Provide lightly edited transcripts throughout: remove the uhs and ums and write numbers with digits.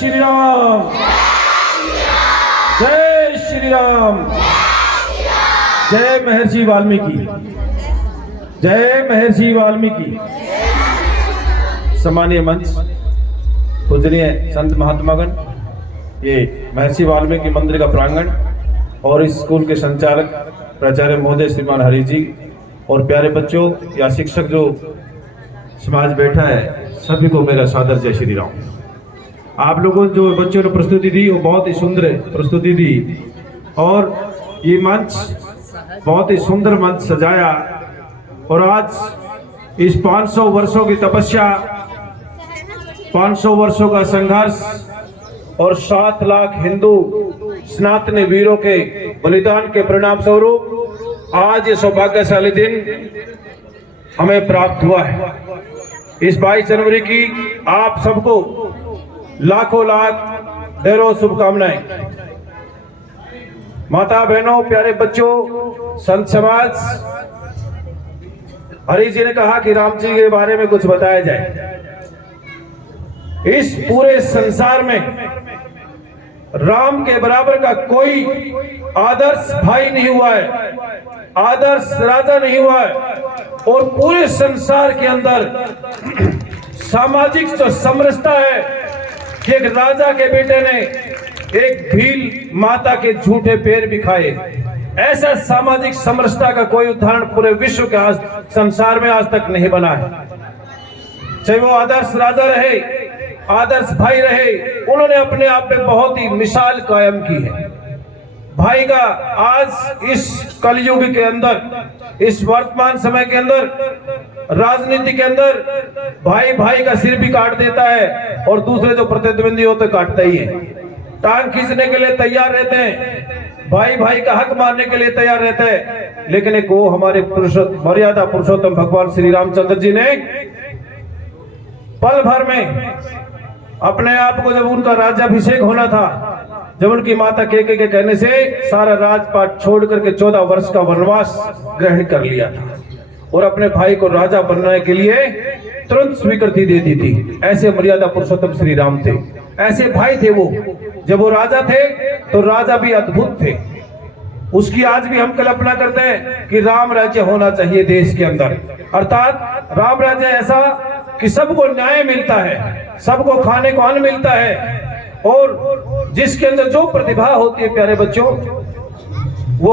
श्री राम, जय श्री राम, जय महर्षि वाल्मीकि, जय महर्षि वाल्मीकि। सम्मानीय मंच, पूजनीय संत महात्मागण, ये महर्षि वाल्मीकि मंदिर का प्रांगण और इस स्कूल के संचालक प्राचार्य महोदय श्रीमान हरि जी और प्यारे बच्चों या शिक्षक जो समाज बैठा है, सभी को मेरा सादर जय श्री राम। आप लोगों जो बच्चों ने प्रस्तुति दी वो बहुत ही सुंदर प्रस्तुति दी और ये मंच बहुत ही सुंदर मंच सजाया। और आज इस 500 वर्षों की तपस्या, 500 वर्षों का संघर्ष और 7 लाख हिंदू सनातनी वीरों के बलिदान के परिणाम स्वरूप आज ये सौभाग्यशाली दिन हमें प्राप्त हुआ है। इस 22 जनवरी की आप सबको लाखों लाख ढेरों शुभकामनाएं। माता बहनों, प्यारे बच्चों, संत समाज, हरि जी ने कहा कि राम जी के बारे में कुछ बताया जाए। इस पूरे संसार में राम के बराबर का कोई आदर्श भाई नहीं हुआ है, आदर्श राजा नहीं हुआ है। और पूरे संसार के अंदर सामाजिक जो समरसता है कि एक राजा के बेटे ने एक भील माता के झूठे पैर भी खाए, ऐसा सामाजिक समरसता का कोई उदाहरण पूरे विश्व के आज संसार में आज तक नहीं बना है। चाहे वो आदर्श राजा रहे, आदर्श भाई रहे, उन्होंने अपने आप में बहुत ही मिसाल कायम की है। भाई का आज इस कलयुग के अंदर, इस वर्तमान समय के अंदर, राजनीति के अंदर भाई भाई का सिर भी काट देता है और दूसरे जो प्रतिद्वंदी होते काटता ही है। टांग खींचने के लिए तैयार रहते हैं, भाई भाई का हक मारने के लिए तैयार रहते हैं। लेकिन एक वो हमारे मर्यादा पुरुषोत्तम भगवान श्री रामचंद्र जी ने पल भर में अपने आप को, जब उनका राज्याभिषेक होना था, जब उनकी माता केके के कहने से सारा राजपाट छोड़ करके 14 वर्ष का वनवास ग्रहण कर लिया था और अपने भाई को राजा बनने के लिए तुरंत स्वीकृति दे दी थी। ऐसे मर्यादा पुरुषोत्तम श्री राम थे, ऐसे भाई थे वो। जब वो राजा थे तो राजा भी अद्भुत थे। उसकी आज भी हम कल्पना करते हैं कि राम राज्य होना चाहिए देश के अंदर, अर्थात राम राज्य ऐसा कि सबको न्याय मिलता है, सबको खाने को अन्न मिलता है और जिसके अंदर जो प्रतिभा होती है, प्यारे बच्चों, वो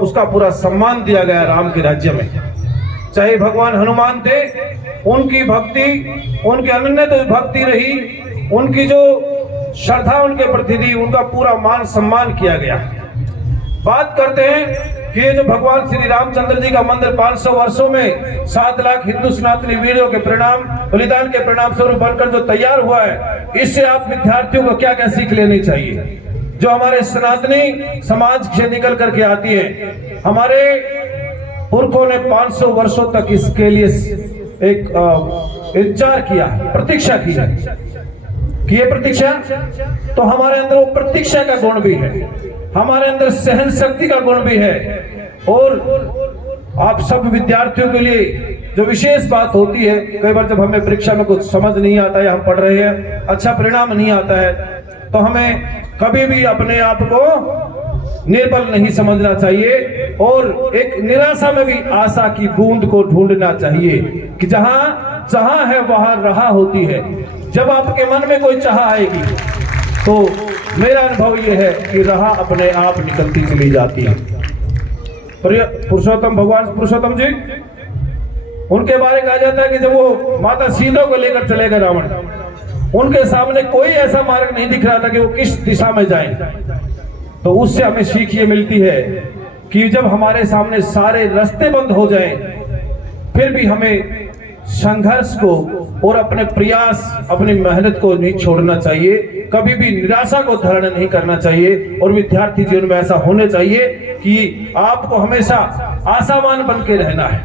उसका पूरा सम्मान दिया गया राम के राज्य में। चाहे भगवान हनुमान थे, उनकी भक्ति, उनके अनन्य तो भक्ति रही, उनकी जो श्रद्धा उनके प्रति थी, उनका पूरा मान सम्मान किया गया। बात करते हैं कि ये जो भगवान श्री रामचंद्र जी का मंदिर 500 वर्षों में 7 लाख हिंदू सनातनी वीरों के परिणाम, बलिदान के परिणाम स्वरूप बनकर जो तैयार हुआ है, इससे आप विद्यार्थियों को क्या क्या सीख लेनी चाहिए। जो हमारे सनातनी समाज से निकल करके आती है, हमारे पुरखों ने 500 वर्षों तक इसके लिए एक इंतजार किया, प्रतीक्षा की है कि ये प्रतीक्षा, तो हमारे अंदर वो प्रतीक्षा का गुण भी है, हमारे अंदर सहन शक्ति का गुण भी है। और आप सब विद्यार्थियों के लिए जो विशेष बात होती है, कई बार जब हमें परीक्षा में कुछ समझ नहीं आता है, हम पढ़ रहे हैं, अच्छा परिणाम नहीं आता है, तो हमें कभी भी अपने आप को निर्बल नहीं समझना चाहिए और एक निराशा में भी आशा की बूंद को ढूंढना चाहिए कि जहां चाह है वहां राह होती है। जब आपके मन में कोई चाह आएगी तो मेरा अनुभव यह है कि राह अपने आप निकलती चली जाती है। पुरुषोत्तम भगवान पुरुषोत्तम जी, उनके बारे में कहा जाता है कि जब वो माता सीता को लेकर चले गए रावण, उनके सामने कोई ऐसा मार्ग नहीं दिख रहा था कि वो किस दिशा में जाएं। तो उससे हमें सीख ये मिलती है कि जब हमारे सामने सारे रास्ते बंद हो जाएं, फिर भी हमें संघर्ष को और अपने प्रयास, अपनी मेहनत को नहीं छोड़ना चाहिए, कभी भी निराशा को धारण नहीं करना चाहिए। और विद्यार्थी जीवन में ऐसा होना चाहिए कि आपको हमेशा आशावान बन के रहना है।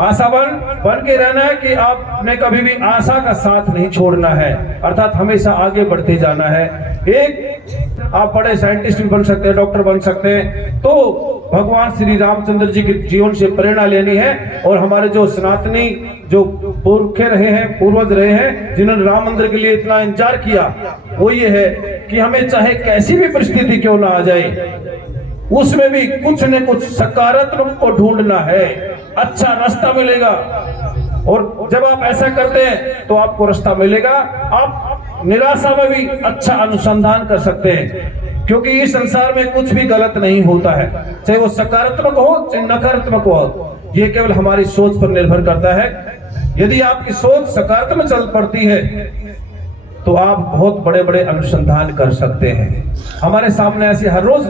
आशावान बन के रहना है कि आपने कभी भी आशा का साथ नहीं छोड़ना है, अर्थात हमेशा आगे बढ़ते जाना है। एक आप बड़े साइंटिस्ट भी बन सकते हैं, डॉक्टर बन सकते हैं, तो भगवान श्री रामचंद्र जी के जीवन से प्रेरणा लेनी है। और हमारे जो सनातनी जो पुरखे रहे हैं, पूर्वज रहे हैं, जिन्होंने राम मंदिर के लिए इतना इंतजार किया, वो ये है कि हमें चाहे कैसी भी परिस्थिति क्यों ना आ जाए, उसमें भी कुछ न कुछ सकारात्मक को ढूंढना है, अच्छा रास्ता मिलेगा। और जब आप ऐसा करते हैं तो आपको रास्ता मिलेगा। आप निराशा में भी अच्छा अनुसंधान कर सकते हैं, क्योंकि इस संसार में कुछ भी गलत नहीं होता है, चाहे वो सकारात्मक हो चाहे नकारात्मक हो। ये केवल हमारी सोच पर निर्भर करता है। यदि आपकी सोच सकारात्मक चल पड़ती है तो आप बहुत बड़े बड़े अनुसंधान कर सकते हैं। हमारे सामने ऐसी हर रोज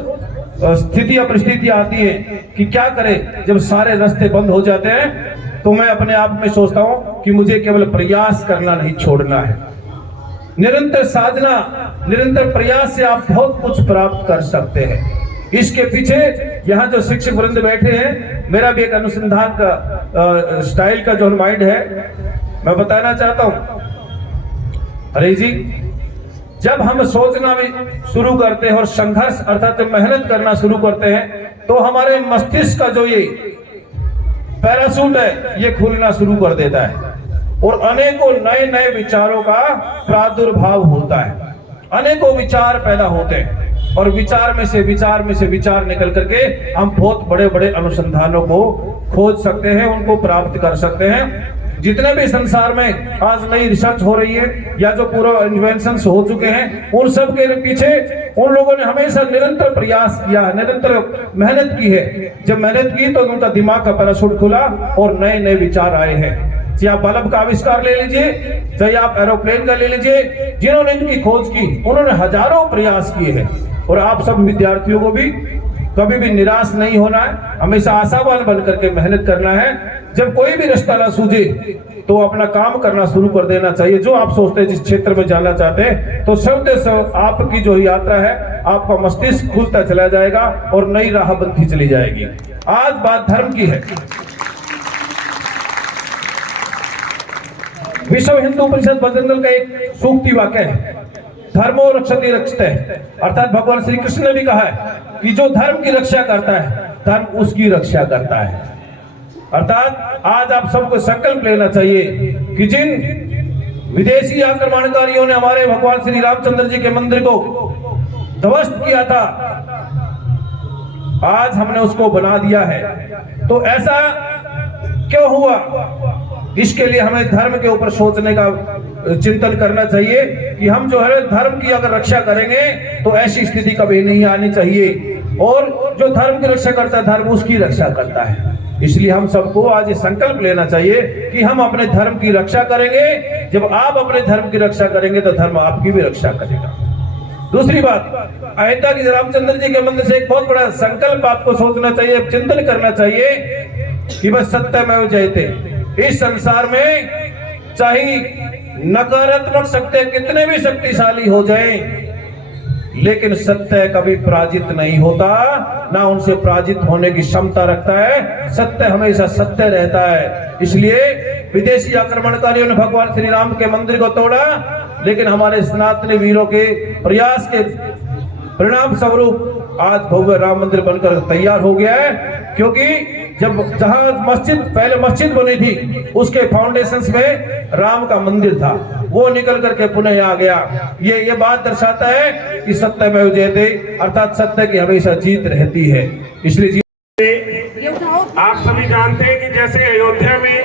स्थिति या परिस्थिति आती है कि क्या करें। जब सारे रास्ते बंद हो जाते हैं तो मैं अपने आप में सोचता हूं कि मुझे केवल प्रयास करना नहीं छोड़ना है। निरंतर साधना, निरंतर प्रयास से आप बहुत कुछ प्राप्त कर सकते हैं। इसके पीछे यहाँ जो शिक्षक वृंद बैठे हैं, मेरा भी एक अनुसंधान का स्टाइल का जो माइंड है, मैं बताना चाहता हूं। हरे जी, जब हम सोचना भी शुरू करते हैं और संघर्ष अर्थात मेहनत करना शुरू करते हैं, तो हमारे मस्तिष्क का जो ये पैराशूट है ये खुलना शुरू कर देता है और अनेकों नए नए विचारों का प्रादुर्भाव होता है। अनेकों विचार पैदा होते हैं और विचार में से विचार निकल करके हम बहुत बड़े बड़े अनुसंधानों को खोज सकते हैं, उनको प्राप्त कर सकते हैं। जितने भी संसार में आज नई रिसर्च हो रही है या जो पूरा इन्वेंशंस हो चुके हैं, उन सब के पीछे उन लोगों ने हमेशा निरंतर प्रयास किया, निरंतर मेहनत की है। जब मेहनत की तो उनका दिमाग का पैराशूट खुला और नए नए विचार आए हैं। चाहे आप बल्ब का आविष्कार ले लीजिए, चाहे आप एरोप्लेन का ले लीजिए, जिन्होंने इनकी खोज की उन्होंने हजारों प्रयास किए हैं। और आप सब विद्यार्थियों को भी कभी भी निराश नहीं होना है, हमेशा आशावान बन करके मेहनत करना है। जब कोई भी रास्ता ना सूझे तो अपना काम करना शुरू कर देना चाहिए। जो आप सोचते हैं जिस क्षेत्र में जाना चाहते हैं, तो सब आपकी जो यात्रा है, आपका मस्तिष्क खुलता चला जाएगा और नई राह बनती चली जाएगी। आज बात धर्म की है। विश्व हिंदू परिषद बजरंग दल का एक सूक्ति वाक्य है, धर्मो रक्षति रक्षते, अर्थात भगवान श्री कृष्ण ने भी कहा है कि जो धर्म की रक्षा करता है, धर्म उसकी रक्षा करता है। अर्थात आज आप सबको संकल्प लेना चाहिए कि जिन विदेशी आक्रमणकारियों ने हमारे भगवान श्री रामचंद्र जी के मंदिर को ध्वस्त किया था, आज हमने उसको बना दिया है। तो ऐसा क्यों हुआ? इसके लिए हमें धर्म के ऊपर सोचने का चिंतन करना चाहिए कि हम जो है धर्म की अगर रक्षा करेंगे तो ऐसी स्थिति कभी नहीं आनी चाहिए। और जो धर्म की रक्षा करता है, धर्म उसकी रक्षा करता है। इसलिए हम सबको आज ये संकल्प लेना चाहिए कि हम अपने धर्म की रक्षा करेंगे। जब आप अपने धर्म की रक्षा करेंगे तो धर्म आपकी भी रक्षा करेगा। दूसरी बात, अयोध्या की रामचंद्र जी के मंदिर से एक बहुत बड़ा संकल्प आपको सोचना चाहिए, चिंतन करना चाहिए कि बस सत्यमेव जयते। इस संसार में चाहे नकारात्मक शक्ति कितने भी शक्तिशाली हो जाएं, लेकिन सत्य कभी पराजित नहीं होता, ना उनसे पराजित होने की क्षमता रखता है। सत्य हमेशा सत्य रहता है। इसलिए विदेशी आक्रमणकारियों ने भगवान श्री राम के मंदिर को तोड़ा, लेकिन हमारे सनातनी वीरों के प्रयास के परिणाम स्वरूप आज भव्य राम मंदिर बनकर तैयार हो गया है। क्योंकि जब जहां मस्जिद पहले मस्जिद बनी थी, उसके फाउंडेशंस में राम का मंदिर था, वो निकल करके पुनः आ गया। ये बात दर्शाता है कि सत्यमेव जयते, अर्थात सत्य की हमेशा जीत रहती है। इसलिए आप सभी जानते हैं कि जैसे अयोध्या में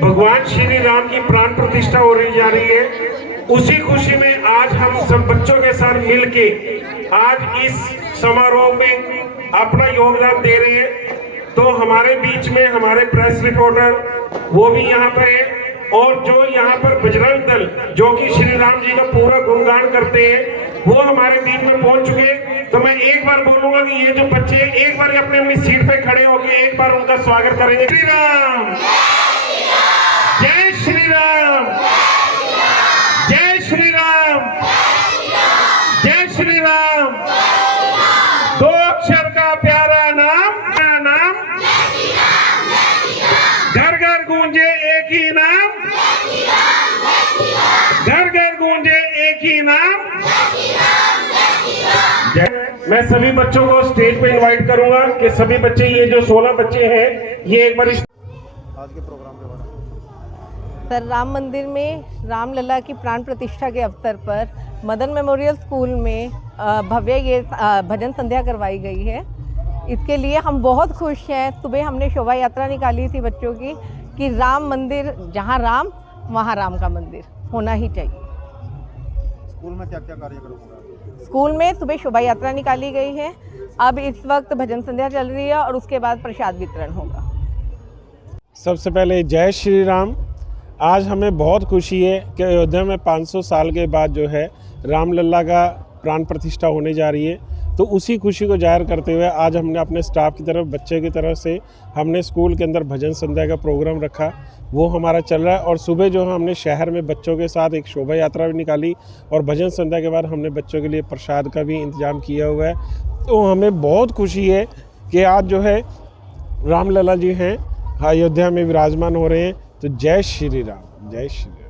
भगवान श्री राम की प्राण प्रतिष्ठा हो रही जा रही है, उसी खुशी में आज हम सब बच्चों के साथ मिलके आज इस समारोह में अपना योगदान दे रहे हैं। तो हमारे बीच में हमारे प्रेस रिपोर्टर वो भी यहाँ पर है, और जो यहाँ पर बजरंग दल जो कि श्री राम जी का पूरा गुणगान करते हैं, वो हमारे बीच में पहुंच चुके। तो मैं एक बार बोलूंगा कि ये जो बच्चे एक बार अपने अपनी सीट पे खड़े होकर एक बार उनका स्वागत करेंगे। श्री राम, जय श्री राम, जय श्री राम, जय श्री राम। दो अक्षर का प्यारा नाम, घर घर एक ही नाम। मैं सभी बच्चों को स्टेज पे इनवाइट करूंगा कि सभी बच्चे, ये जो 16 बच्चे हैं, ये एक बार आज के प्रोग्राम के बारे में। सर, राम मंदिर में रामलला की प्राण प्रतिष्ठा के अवसर पर मदन मेमोरियल स्कूल में भव्य ये भजन संध्या करवाई गई है। इसके लिए हम बहुत खुश हैं। सुबह हमने शोभा यात्रा निकाली थी बच्चों की कि राम मंदिर, जहाँ राम वहाँ राम का मंदिर होना ही चाहिए। स्कूल में क्या क्या कार्यक्रम होगा? स्कूल में सुबह शोभा यात्रा निकाली गई है, अब इस वक्त भजन संध्या चल रही है और उसके बाद प्रसाद वितरण होगा। सबसे पहले जय श्री राम। आज हमें बहुत खुशी है कि अयोध्या में 500 साल के बाद जो है रामलला का प्राण प्रतिष्ठा होने जा रही है। तो उसी खुशी को जाहिर करते हुए आज हमने अपने स्टाफ की तरफ, बच्चे की तरफ से हमने स्कूल के अंदर भजन संध्या का प्रोग्राम रखा, वो हमारा चल रहा है। और सुबह जो हमने शहर में बच्चों के साथ एक शोभा यात्रा भी निकाली और भजन संध्या के बाद हमने बच्चों के लिए प्रसाद का भी इंतजाम किया हुआ है। तो हमें बहुत खुशी है कि आज जो है रामलला जी हैं अयोध्या में विराजमान हो रहे हैं। तो जय श्री राम, जय श्री राम।